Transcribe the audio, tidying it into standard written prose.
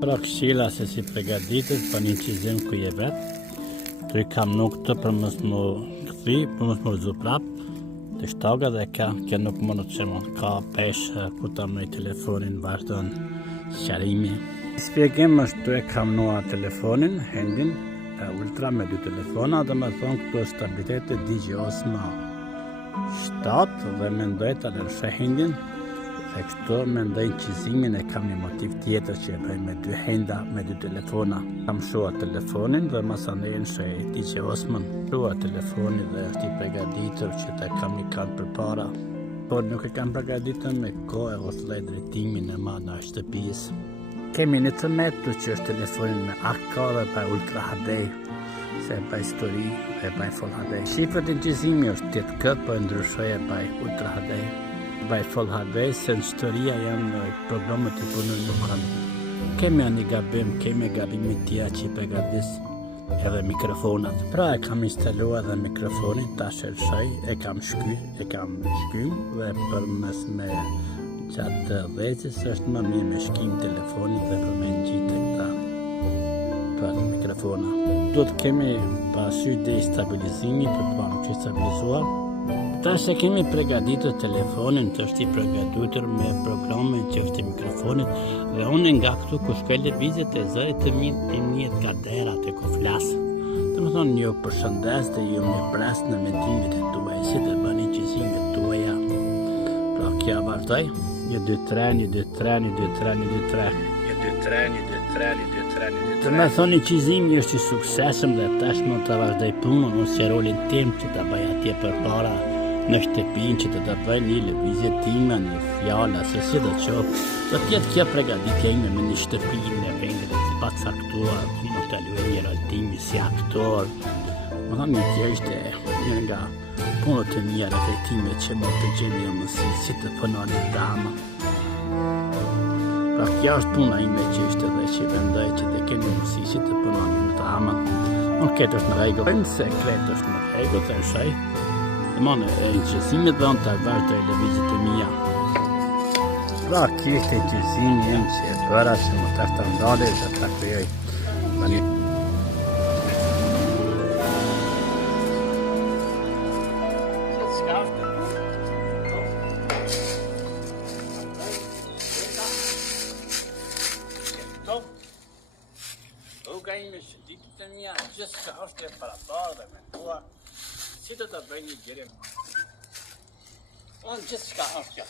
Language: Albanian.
Pra këshilla se si përgatitet për një qizim ku je vetë, të i kam nuk të për mos më këthi, për mos më rëzu prap, të shtaga dhe kjo nuk më në të qemon, ka peshë, ku ta mëj telefonin, vazhdon sqarimi. Spjegim është të e kam nua telefonin, hendin, ultra me 2 telefona, dhe me thonë këto stabilitetet Digi Osmo 7 dhe me ndoj të lërshë hendin, dhe kështu me ndojnë qizimin e kam një motiv tjetër që e bëj me 2 henda, me 2 telefona. Kam shua telefonin dhe masanejnë shë e Digi Osmon. Shua telefonin dhe është i pregaditur që të kam një kanë për para. Por nuk e kam pregaditur me kohë ose dhe drejtimin e ma në shtëpisë. Kemi një të metu që është telefonin me 8K dhe pa Ultra HD, se pa histori dhe pa Full HD. Shifrët i gjizimi është 8K, për ndryshoj e pa Ultra HD. Pa Full HD, se në historia janë problemet të punën nuk kanë. Kemi një gabim, kemi gabimit tja që i përgatis edhe mikrofonat. Pra e kam instalua edhe mikrofonin, ta shërshoj, e kam shkym dhe për mes me gjatë dhezis është më mirë me shkim telefonit dhe për me në gjitë këta për mikrofona. Do të kemi pasy dhe i stabilizimi për të panë që i stabilizuar. Ta se kemi pregaditur telefonin të është i pregaditur me programin që është i mikrofonit dhe unë nga këtu ku shkoj lëvizjet e zërit të mjet ka derat e ku flasë. Të më thonë një përshëndes dhe ju me pres në mendimit e tuaj, si të bëni qizimet tuaja. Pra kja vazhdoj, një 2-3, një 2-3, një 2-3, një 2-3. Një 2-3, një 2-3, një 2-3, një 2-3. Të me thonë një qizimi është i suksesëm dhe tash më të vazhdoj punën, unë si rolin tim që të bëj atje për para në shtëpin që të bëj një lëvizje time, një fjalla, se si dhe qopë. Do tjetë kjo pregaditja ime me një shtëpin në vendit e të patë saktuar, ku më të luaj një roltimi si aktor. Më thonë një kjo ishte një nga punët e mija reflektime që më të gjeni e mësi si të punon një dama. Pra kjo është puna ime që ishte dhe që vendoj që të keni mësi si të punon një dama. Unë këtë është në rregull, se këtë është në rregull të shaj. Dhe mone, e në qësimit dhe unë të vazhdoj lëvizjet e mija. Pra kështë e qësimi jem që e bëra që më të ashtë ndale dhe të kryoj. Rruga ime që ditët e mija, gjithë ka është e paratar dhe me tua, si të të bëj një gjere më. Unë gjithë shka është që.